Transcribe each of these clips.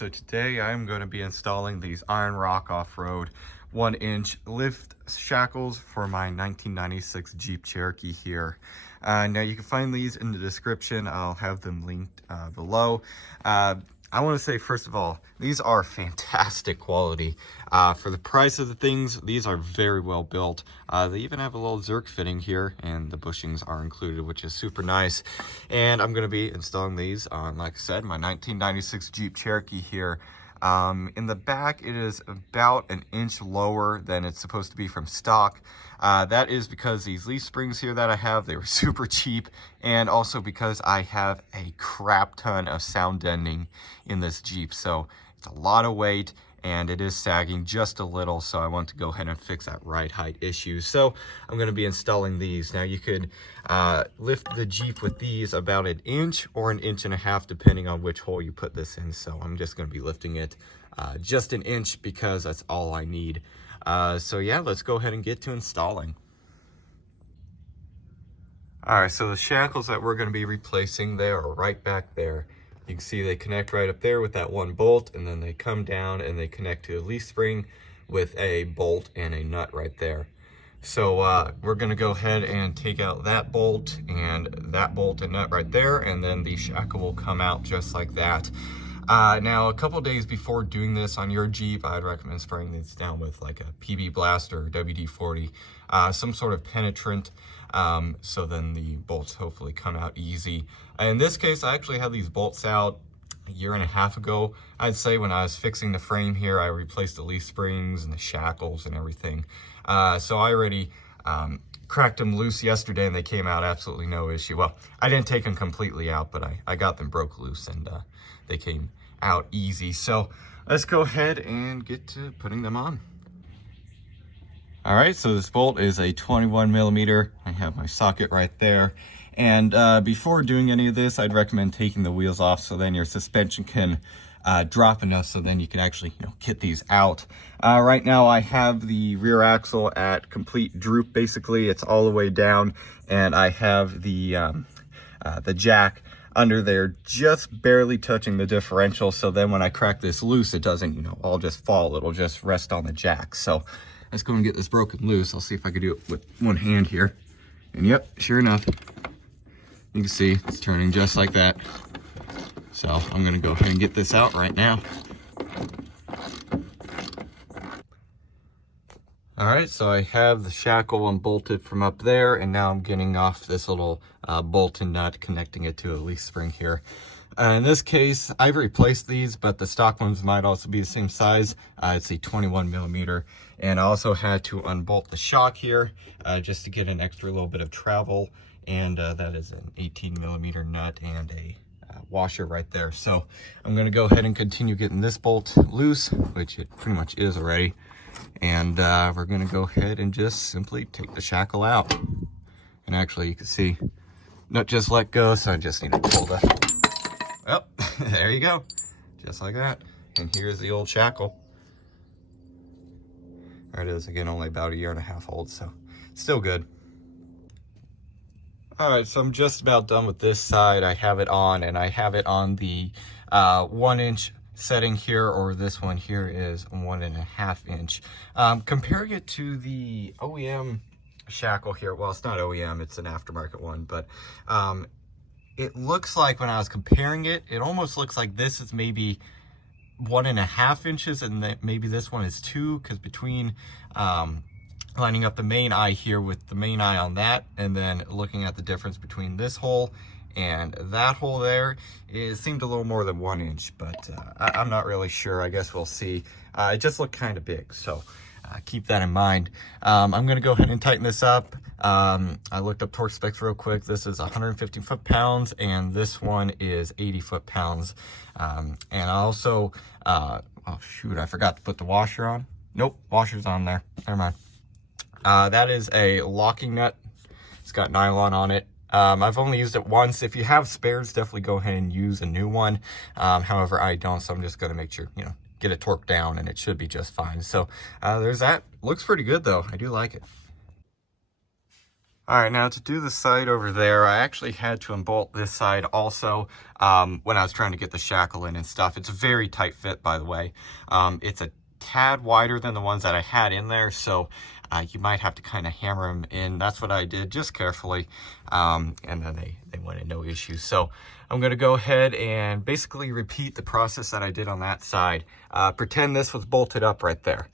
so today I'm going to be installing these Iron Rock off-road 1-inch lift shackles for my 1996 Jeep Cherokee here. Now you can find these in the description. I'll have them linked below. I want to say, first of all, these are fantastic quality. For the price of the things, these are very well built. They even have a little Zerk fitting here, and the bushings are included, which is super nice. And I'm going to be installing these on, like I said, my 1996 Jeep Cherokee here. In the back, it is about an inch lower than it's supposed to be from stock. That is because these leaf springs here that I have, they were super cheap, and also because I have a crap ton of sound deadening in this Jeep. So it's a lot of weight and it is sagging just a little, so I want to go ahead and fix that ride height issue. So I'm going to be installing these. Now you could lift the Jeep with these about an inch or 1.5 inches depending on which hole you put this in. So I'm just going to be lifting it just an inch because that's all I need. So yeah, let's go ahead and get to installing. All right, so the shackles that we're going to be replacing, they are right back there. You can see they connect right up there with that one bolt, and then they come down and they connect to a leaf spring with a bolt and a nut right there. So we're going to go ahead and take out that bolt and nut right there, and then the shackle will come out just like that. Now, a couple days before doing this on your Jeep, I'd recommend spraying these down with like a PB Blaster or WD-40, some sort of penetrant, so then the bolts hopefully come out easy. In this case, I actually had these bolts out a 1.5 years ago. I'd say when I was fixing the frame here, I replaced the leaf springs and the shackles and everything. So I already cracked them loose yesterday and they came out absolutely no issue. Well, I didn't take them completely out, but I got them broke loose and they came out easy. So let's go ahead and get to putting them on. All right, so this bolt is a 21mm. I have my socket right there. And before doing any of this, I'd recommend taking the wheels off so then your suspension can drop enough so then you can actually, kit these out. Right now I have the rear axle at complete droop, basically. It's all the way down, and I have the jack under there just barely touching the differential, so then when I crack this loose, it doesn't, all just fall. It'll just rest on the jack. So let's go and get this broken loose. I'll see if I can do it with one hand here. And yep, sure enough, you can see it's turning just like that. So I'm gonna go ahead and get this out right now. All right, so I have the shackle unbolted from up there, and now I'm getting off this little bolt and nut, connecting it to a leaf spring here. In this case, I've replaced these, but the stock ones might also be the same size. It's a 21mm, and I also had to unbolt the shock here just to get an extra little bit of travel, and that is an 18mm nut and a washer right there. So I'm going to go ahead and continue getting this bolt loose, which it pretty much is already, and we're going to go ahead and just simply take the shackle out. And actually, you can see nut just let go, so I just need to pull the well, there you go, just like that. And here's the old shackle. There it is, again, only about 1.5 years old, so still good. All right, so I'm just about done with this side. I have it on, and I have it on the 1-inch setting here, or this one here is 1.5 inch. Comparing it to the OEM shackle here, well, it's not OEM, it's an aftermarket one, but it looks like when I was comparing it, it almost looks like this is maybe 1.5 inches, and that maybe this one is 2, because between lining up the main eye here with the main eye on that, and then looking at the difference between this hole and that hole there, it seemed a little more than 1 inch, but I'm not really sure. I guess we'll see. It just looked kind of big, so keep that in mind. I'm going to go ahead and tighten this up. I looked up torque specs real quick. This is 150 foot-pounds, and this one is 80 foot-pounds. And I also, oh shoot, I forgot to put the washer on. Nope, washer's on there. Never mind. That is a locking nut. It's got nylon on it. I've only used it once. If you have spares, definitely go ahead and use a new one. However, I don't, so I'm just going to make sure, get it torqued down, and it should be just fine. So there's that. Looks pretty good, though. I do like it. All right, now to do the side over there, I actually had to unbolt this side also when I was trying to get the shackle in and stuff. It's a very tight fit, by the way. It's a tad wider than the ones that I had in there, so you might have to kind of hammer them in. That's what I did, just carefully, and then they went in no issues. So I'm going to go ahead and basically repeat the process that I did on that side. Pretend this was bolted up right there.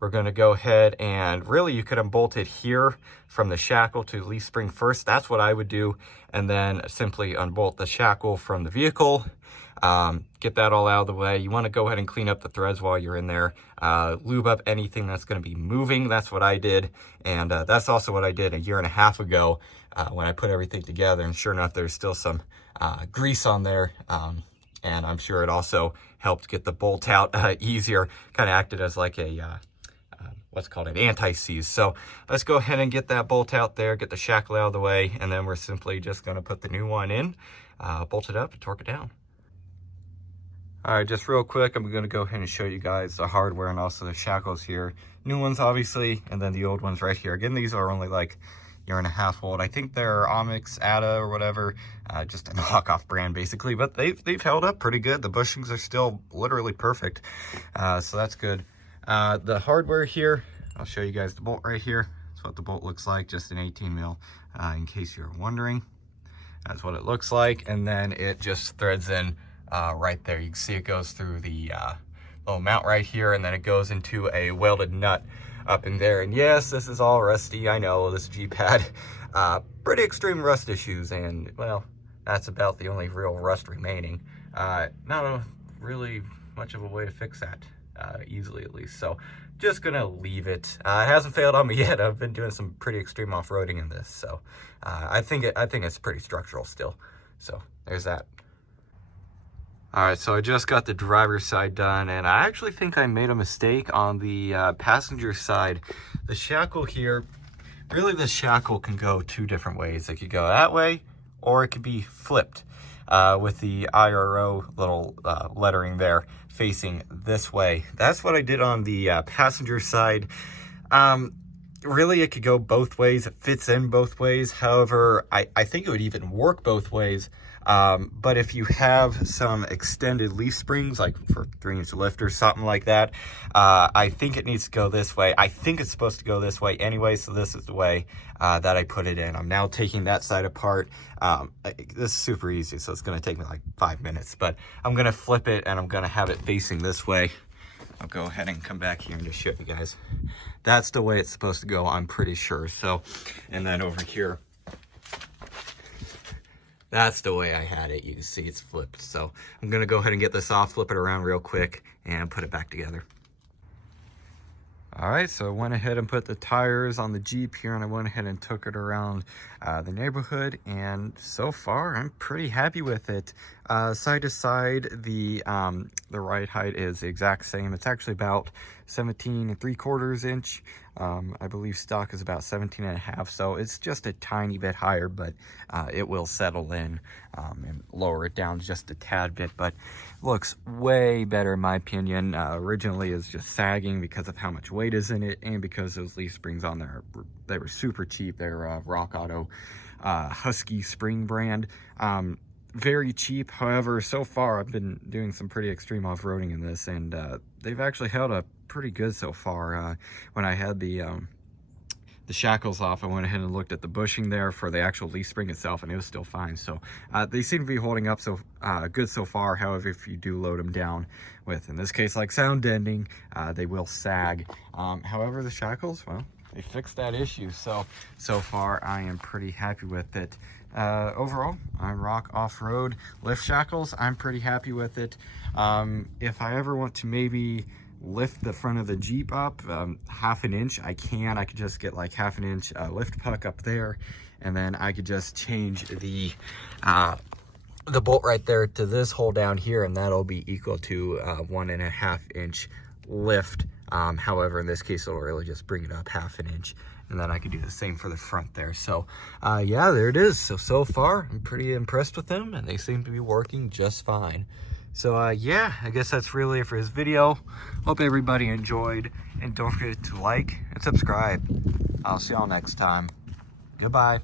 We're going to go ahead and really you could unbolt it here from the shackle to the leaf spring first. That's what I would do. And then simply unbolt the shackle from the vehicle. Get that all out of the way. You want to go ahead and clean up the threads while you're in there. Lube up anything that's going to be moving. That's what I did. And that's also what I did a year and a half ago when I put everything together. And sure enough, there's still some grease on there. And I'm sure it also helped get the bolt out easier. Kind of acted as like a what's called an anti-seize. So let's go ahead and get that bolt out there, get the shackle out of the way, and then we're simply just going to put the new one in, bolt it up, and torque it down. All right, just real quick, I'm going to go ahead and show you guys the hardware and also the shackles here. New ones, obviously, and then the old ones right here. Again, these are only like a year and a half old. I think they're Onyx, ATA, or whatever, just a knockoff brand, basically. But they've held up pretty good. The bushings are still literally perfect, so that's good. The hardware here, I'll show you guys the bolt right here. That's what the bolt looks like, just an 18 mil, in case you're wondering. That's what it looks like, and then it just threads in right there. You can see it goes through the little mount right here, and then it goes into a welded nut up in there. And yes, this is all rusty. I know this Jeep had pretty extreme rust issues, and well, that's about the only real rust remaining. Not really much of a way to fix that. Easily at least, so just gonna leave it. It hasn't failed on me yet. I've been doing some pretty extreme off-roading in this, so I think it's pretty structural still. So there's that. All right, so I just got the driver's side done, and I actually think I made a mistake on the passenger side. The shackle here, really the shackle can go two different ways. It could go that way, or it could be flipped with the IRO little lettering there facing this way. That's what I did on the passenger side. Really, it could go both ways. It fits in both ways. However, I think it would even work both ways. But if you have some extended leaf springs, like for 3-inch lift or something like that, I think it needs to go this way. I think it's supposed to go this way anyway, so this is the way that I put it in. I'm now taking that side apart. This is super easy, so it's going to take me like 5 minutes, but I'm going to flip it and I'm going to have it facing this way. I'll go ahead and come back here and just show you guys. That's the way it's supposed to go, I'm pretty sure. So, and then over here, that's the way I had it. You can see it's flipped. So I'm going to go ahead and get this off, flip it around real quick, and put it back together. All right, so I went ahead and put the tires on the Jeep here, and I went ahead and took it around the neighborhood, and so far I'm pretty happy with it. Side to side, the ride height is the exact same. It's actually about 17 3/4 inch. I believe stock is about 17.5, so it's just a tiny bit higher, but it will settle in and lower it down just a tad bit, but looks way better in my opinion. Originally is just sagging because of how much weight is in it, and because those leaf springs on there, they were super cheap. They're Rock Auto Husky spring brand. Very cheap. However, so far I've been doing some pretty extreme off-roading in this, and they've actually held up pretty good so far. When I had the shackles off, I went ahead and looked at the bushing there for the actual leaf spring itself, and it was still fine. So they seem to be holding up so good so far. However, if you do load them down with, in this case, like sound deadening, they will sag. However, the shackles, well, they fixed that issue. So far I am pretty happy with it. Overall, I rock off-road lift shackles. I'm pretty happy with it. If I ever want to maybe lift the front of the Jeep up 1/2 inch, I could just get like 1/2 inch lift puck up there, and then I could just change the bolt right there to this hole down here, and that'll be equal to 1.5 inch lift. However, in this case, it'll really just bring it up 1/2 inch, and then I could do the same for the front there. So yeah, there it is. So far I'm pretty impressed with them, and they seem to be working just fine. So yeah, I guess that's really it for this video. Hope everybody enjoyed, and don't forget to like and subscribe. I'll see y'all next time. Goodbye.